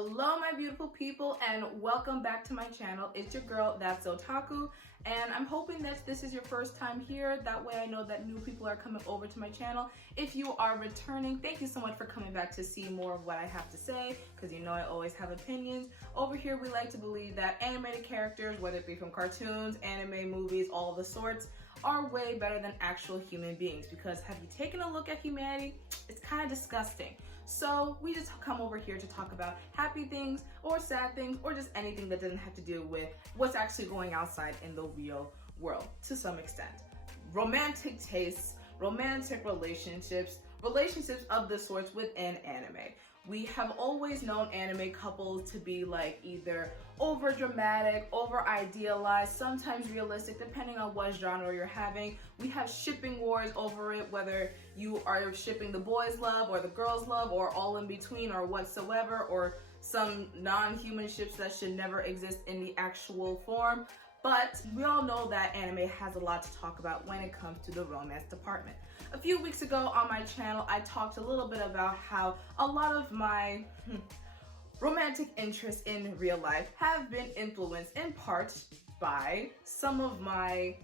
Hello my beautiful people and welcome back to my channel. It's your girl, that's Otaku, and I'm hoping that this is your first time here. That way I know that new people are coming over to my channel. If you are returning, thank you so much for coming back to see more of what I have to say, because you know I always have opinions. Over here we like to believe that animated characters, whether it be from cartoons, anime, movies, all the sorts, are way better than actual human beings, because have you taken a look at humanity? It's kind of disgusting. So we just come over here to talk about happy things or sad things or just anything that doesn't have to do with what's actually going outside in the real world to some extent. Romantic tastes, romantic relationships of the sorts within anime. We have always known anime couples to be like either over dramatic, over idealized, sometimes realistic, depending on what genre you're having. We have shipping wars over it, whether you are shipping the boys' love or the girls' love or all in between or whatsoever, or some non-human ships that should never exist in the actual form. But we all know that anime has a lot to talk about when it comes to the romance department. A few weeks ago on my channel, I talked a little bit about how a lot of my romantic interests in real life have been influenced in part by some of my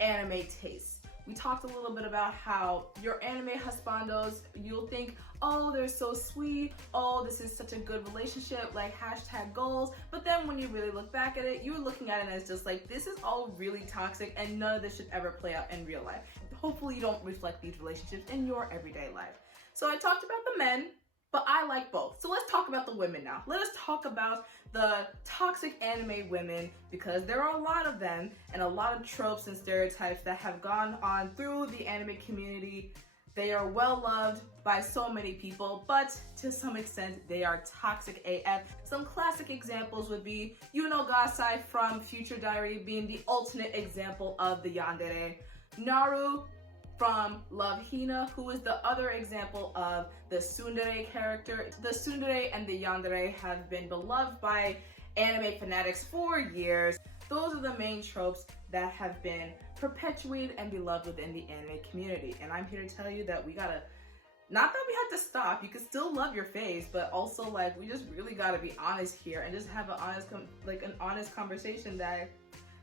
anime tastes. We talked a little bit about how your anime husbandos, you'll think, oh, they're so sweet, oh, this is such a good relationship, like hashtag goals. But then when you really look back at it, you're looking at it as just like, this is all really toxic and none of this should ever play out in real life. Hopefully you don't reflect these relationships in your everyday life. So I talked about the men, but I like both. So let's talk about the women now. Let us talk about the toxic anime women, because there are a lot of them and a lot of tropes and stereotypes that have gone on through the anime community. They are well loved by so many people, but to some extent they are toxic AF. Some classic examples would be Yuno Gasai from Future Diary being the ultimate example of the yandere. Naru from Love Hina, who is the other example of the tsundere character. The tsundere and the yandere have been beloved by anime fanatics for years. Those are the main tropes that have been perpetuated and beloved within the anime community. And I'm here to tell you that we gotta, not that we have to stop, you can still love your face, but also like we just really gotta be honest here and just have an honest conversation that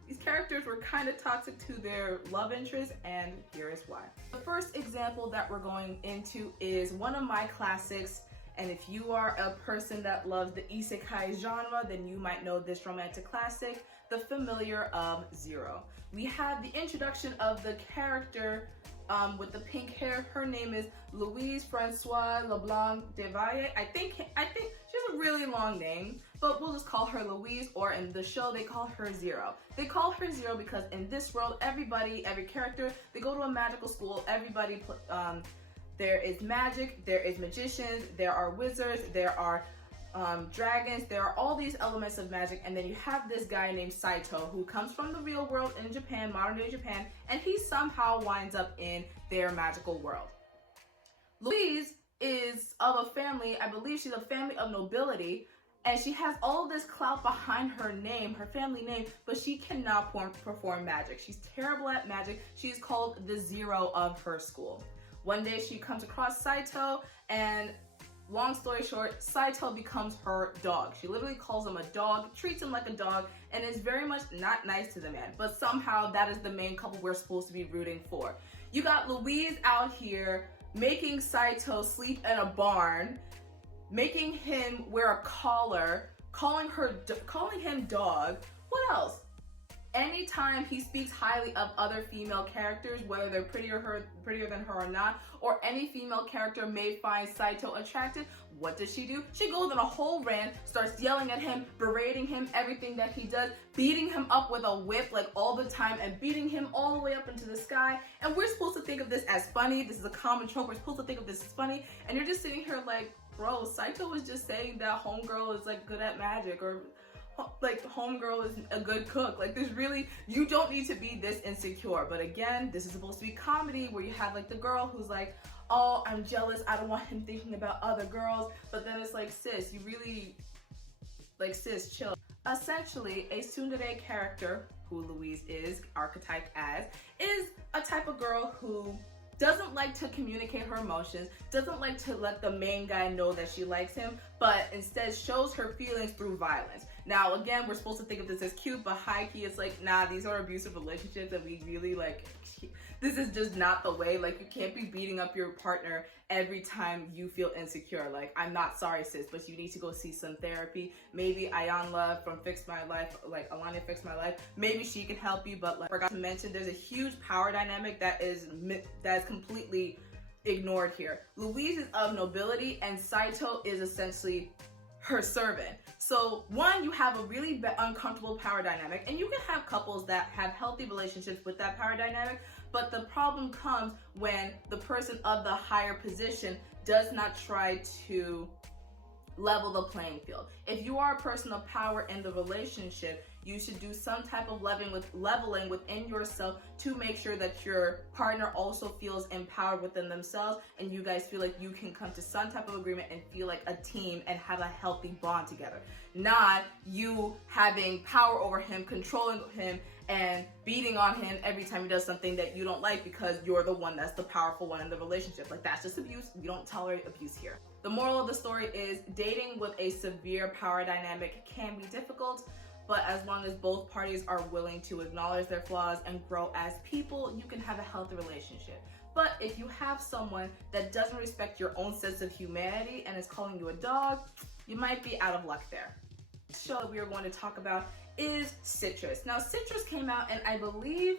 these characters were kind of toxic to their love interest, and here is why. The first example that we're going into is one of my classics, and if you are a person that loves the isekai genre, then you might know this romantic classic, The Familiar of Zero. We have the introduction of the character with the pink hair. Her name is Louise Francoise Leblanc de Valle. I think she has a really long name, but we'll just call her Louise, or in the show they call her Zero. They call her Zero because in this world, every character, they go to a magical school, everybody, there is magic, there is magicians, there are wizards, there are dragons, there are all these elements of magic, and then you have this guy named Saito who comes from the real world in Japan, modern day Japan, and he somehow winds up in their magical world. Louise is of a family, I believe she's a family of nobility, and she has all of this clout behind her name, her family name, but she cannot perform magic. She's terrible at magic. She's called the Zero of her school. One day she comes across Saito, and long story short, Saito becomes her dog. She literally calls him a dog, treats him like a dog, and is very much not nice to the man. But somehow that is the main couple we're supposed to be rooting for. You got Louise out here making Saito sleep in a barn, making him wear a collar, calling him dog. What else? Anytime he speaks highly of other female characters, whether they're prettier than her or not, or any female character may find Saito attractive, what does she do? She goes on a whole rant, starts yelling at him, berating him, everything that he does, beating him up with a whip like all the time, and beating him all the way up into the sky. And we're supposed to think of this as funny. This is a common trope. We're supposed to think of this as funny, and you're just sitting here like, bro, Saito was just saying that homegirl is like good at magic, or like homegirl is a good cook. Like there's really, you don't need to be this insecure. But again, this is supposed to be comedy where you have like the girl who's like, oh, I'm jealous, I don't want him thinking about other girls. But then it's like, sis, you really, like, sis, chill. Essentially, a tsundere character, who Louise is archetyped as, is a type of girl who doesn't like to communicate her emotions, doesn't like to let the main guy know that she likes him, but instead shows her feelings through violence. Now, again, we're supposed to think of this as cute, but high-key, it's like, nah, these are abusive relationships, and we really, like, this is just not the way. Like, you can't be beating up your partner every time you feel insecure. Like, I'm not sorry, sis, but you need to go see some therapy. Maybe Ayanla from Fix My Life, like Alana Fix My Life, maybe she can help you, but like I forgot to mention, there's a huge power dynamic that is completely ignored here. Louise is of nobility, and Saito is essentially her servant. So one, you have a really uncomfortable power dynamic, and you can have couples that have healthy relationships with that power dynamic, but the problem comes when the person of the higher position does not try to level the playing field. If you are a person of power in the relationship, you should do some type of leveling within yourself to make sure that your partner also feels empowered within themselves, and you guys feel like you can come to some type of agreement and feel like a team and have a healthy bond together. Not you having power over him, controlling him, and beating on him every time he does something that you don't like because you're the one that's the powerful one in the relationship. Like, that's just abuse. We don't tolerate abuse here. The moral of the story is dating with a severe power dynamic can be difficult, but as long as both parties are willing to acknowledge their flaws and grow as people, you can have a healthy relationship. But if you have someone that doesn't respect your own sense of humanity and is calling you a dog, you might be out of luck there. The show that we are going to talk about is Citrus. Now, Citrus came out in, I believe,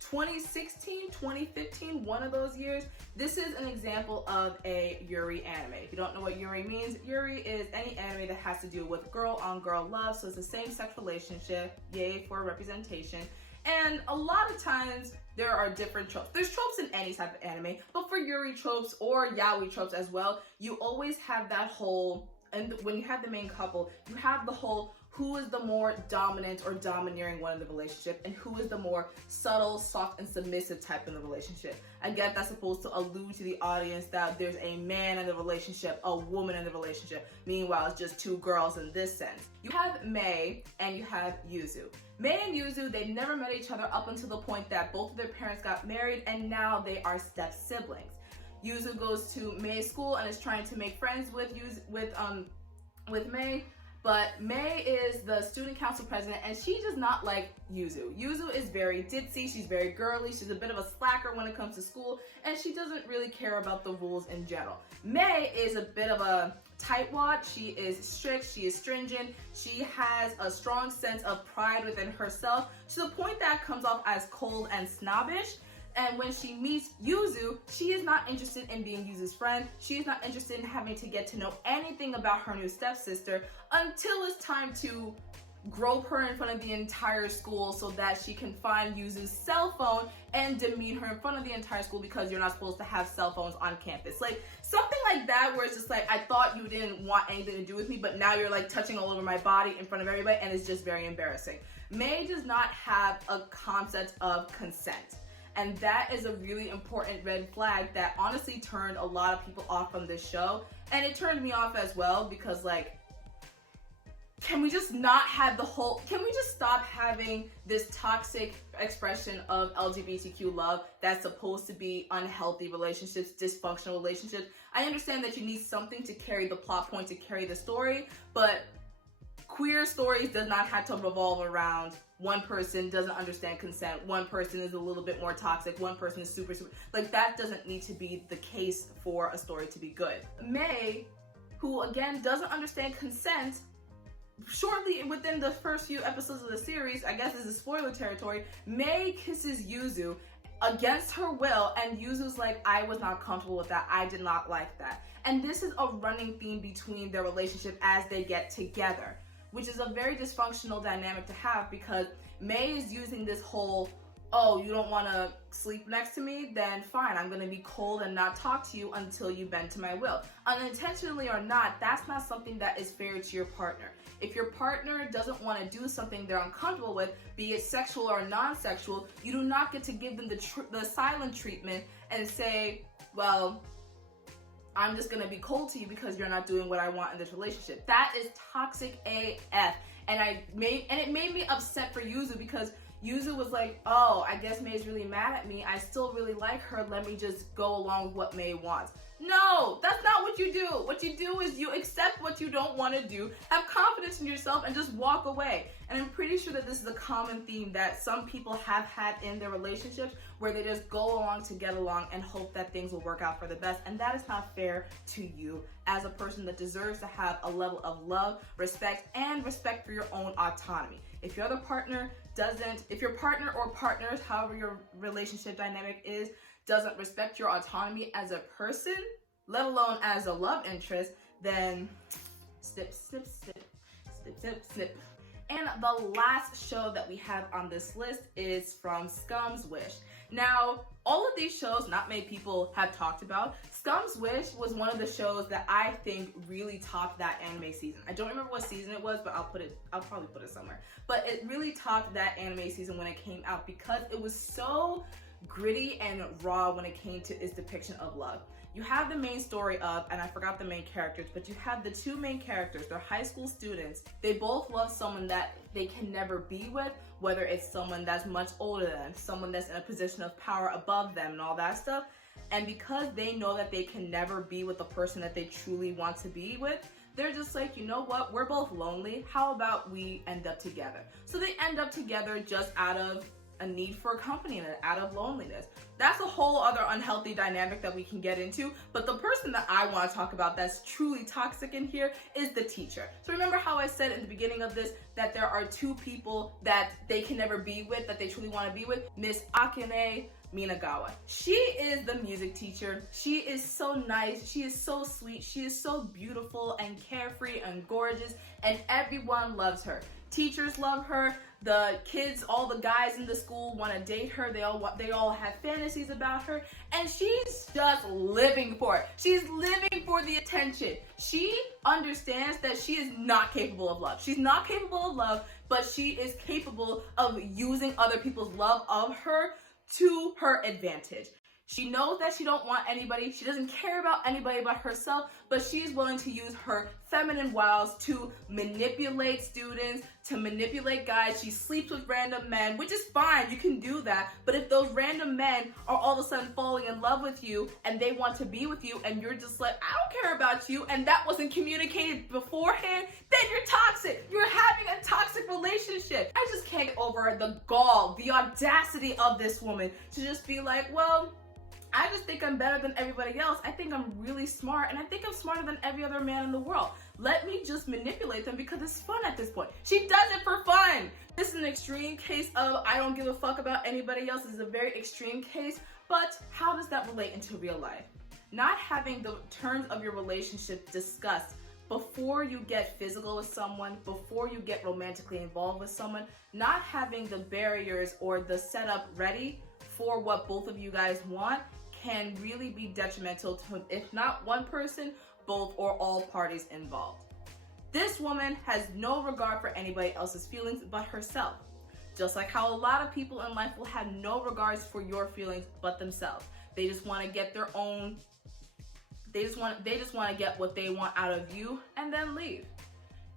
2016, 2015, one of those years. This is an example of a Yuri anime. If you don't know what Yuri means, Yuri is any anime that has to do with girl-on-girl love, so it's a same-sex relationship. Yay for representation. And a lot of times there are different tropes. There's tropes in any type of anime, but for Yuri tropes or yaoi tropes as well, you always have that whole, and when you have the main couple, you have the whole who is the more dominant or domineering one in the relationship, and who is the more subtle, soft, and submissive type in the relationship. I get that's supposed to allude to the audience that there's a man in the relationship, a woman in the relationship. Meanwhile, it's just two girls in this sense. You have Mei and you have Yuzu. Mei and Yuzu, they never met each other up until the point that both of their parents got married, and now they are step siblings. Yuzu goes to Mei's school and is trying to make friends with Mei. But Mei is the student council president, and she does not like Yuzu. Yuzu is very ditzy, she's very girly, she's a bit of a slacker when it comes to school, and she doesn't really care about the rules in general. Mei is a bit of a tightwad, she is strict, she is stringent, she has a strong sense of pride within herself, to the point that comes off as cold and snobbish. And when she meets Yuzu, she is not interested in being Yuzu's friend. She is not interested in having to get to know anything about her new stepsister until it's time to grope her in front of the entire school so that she can find Yuzu's cell phone and demean her in front of the entire school because you're not supposed to have cell phones on campus. Like, something like that where it's just like, I thought you didn't want anything to do with me, but now you're like touching all over my body in front of everybody, and it's just very embarrassing. Mei does not have a concept of consent. And that is a really important red flag that honestly turned a lot of people off from this show. And it turned me off as well because, like, can we just not have can we just stop having this toxic expression of LGBTQ love that's supposed to be unhealthy relationships, dysfunctional relationships? I understand that you need something to carry the plot point, to carry the story, but queer stories does not have to revolve around one person doesn't understand consent, one person is a little bit more toxic, one person is super, like, that doesn't need to be the case for a story to be good. Mei, who again doesn't understand consent, shortly within the first few episodes of the series, I guess this is spoiler territory, Mei kisses Yuzu against her will, and Yuzu's like, I was not comfortable with that, I did not like that. And this is a running theme between their relationship as they get together, which is a very dysfunctional dynamic to have because Mei is using this whole, oh, you don't want to sleep next to me? Then fine, I'm going to be cold and not talk to you until you bend to my will. Unintentionally or not, that's not something that is fair to your partner. If your partner doesn't want to do something they're uncomfortable with, be it sexual or non-sexual, you do not get to give them the silent treatment and say, well, I'm just gonna be cold to you because you're not doing what I want in this relationship. That is toxic AF. And it made me upset for Yuzu because Yuzu was like, oh, I guess Mei's really mad at me. I still really like her. Let me just go along with what Mei wants. No, that's not what you do. What you do is you accept what you don't want to do, have confidence in yourself, and just walk away. And I'm pretty sure that this is a common theme that some people have had in their relationships, where they just go along to get along and hope that things will work out for the best. And that is not fair to you as a person that deserves to have a level of love, respect, and respect for your own autonomy. If your other partner doesn't, if your partner or partners, however your relationship dynamic is, doesn't respect your autonomy as a person, let alone as a love interest, then snip, snip, snip, snip, snip, snip. And the last show that we have on this list is from Scums Wish. Now, all of these shows not many people have talked about. Scums Wish was one of the shows that I think really topped that anime season. I don't remember what season it was, but I'll probably put it somewhere. But it really topped that anime season when it came out because it was so gritty and raw when it came to its depiction of love. You have the main story of, and I forgot the main characters, but you have the two main characters. They're high school students. They both love someone that they can never be with, whether it's someone that's much older than them, someone that's in a position of power above them and all that stuff. And because they know that they can never be with the person that they truly want to be with, they're just like, you know what, we're both lonely. How about we end up together? So they end up together just out of a need for company and out of loneliness. That's a whole other unhealthy dynamic that we can get into, but the person that I want to talk about that's truly toxic in here is the teacher. So remember how I said in the beginning of this that there are two people that they can never be with, that they truly want to be with? Miss Akane Minagawa. She is the music teacher. She is so nice, she is so sweet, she is so beautiful and carefree and gorgeous, and everyone loves her. Teachers love her. The kids, all the guys in the school want to date her. They all have fantasies about her, and she's just living for it. She's living for the attention. She understands that she is not capable of love. She's not capable of love, but she is capable of using other people's love of her to her advantage. She knows that she don't want anybody. She doesn't care about anybody but herself, but she's willing to use her feminine wiles to manipulate students, to manipulate guys. She sleeps with random men, which is fine. You can do that. But if those random men are all of a sudden falling in love with you and they want to be with you and you're just like, I don't care about you, and that wasn't communicated beforehand, then you're toxic. You're having a toxic relationship. I just can't get over the gall, the audacity of this woman to just be like, well, I just think I'm better than everybody else. I think I'm really smart, and I think I'm smarter than every other man in the world. Let me just manipulate them because it's fun at this point. She does it for fun. This is an extreme case of I don't give a fuck about anybody else. This is a very extreme case, but how does that relate into real life? Not having the terms of your relationship discussed before you get physical with someone, before you get romantically involved with someone, not having the barriers or the setup ready for what both of you guys want can really be detrimental to, if not one person, both or all parties involved. This woman has no regard for anybody else's feelings but herself. Just like how a lot of people in life will have no regards for your feelings but themselves. They just want to get their own, they just want to get what they want out of you and then leave.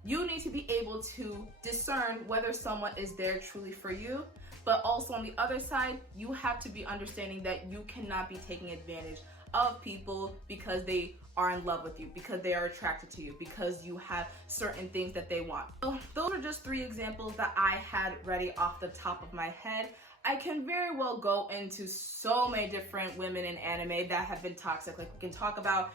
You need to be able to discern whether someone is there truly for you, but also on the other side, you have to be understanding that you cannot be taking advantage of people because they are in love with you, because they are attracted to you, because you have certain things that they want. So those are just 3 examples that I had ready off the top of my head. I can very well go into so many different women in anime that have been toxic. Like, we can talk about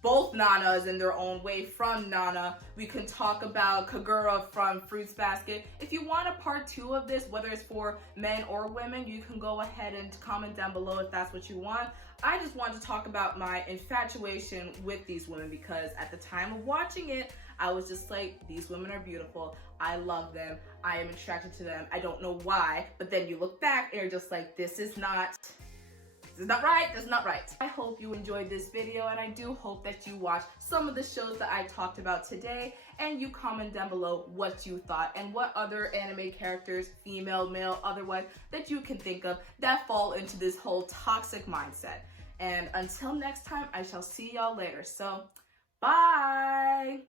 both Nanas in their own way from Nana. We can talk about Kagura from Fruits Basket. If you want a part 2 of this, whether it's for men or women, you can go ahead and comment down below if that's what you want. I just wanted to talk about my infatuation with these women because at the time of watching it, I was just like, these women are beautiful. I love them. I am attracted to them. I don't know why, but then you look back and you're just like, this is not right, this is not right. I hope you enjoyed this video, and I do hope that you watch some of the shows that I talked about today, and you comment down below what you thought and what other anime characters, female, male, otherwise, that you can think of that fall into this whole toxic mindset. And until next time, I shall see y'all later. So, bye!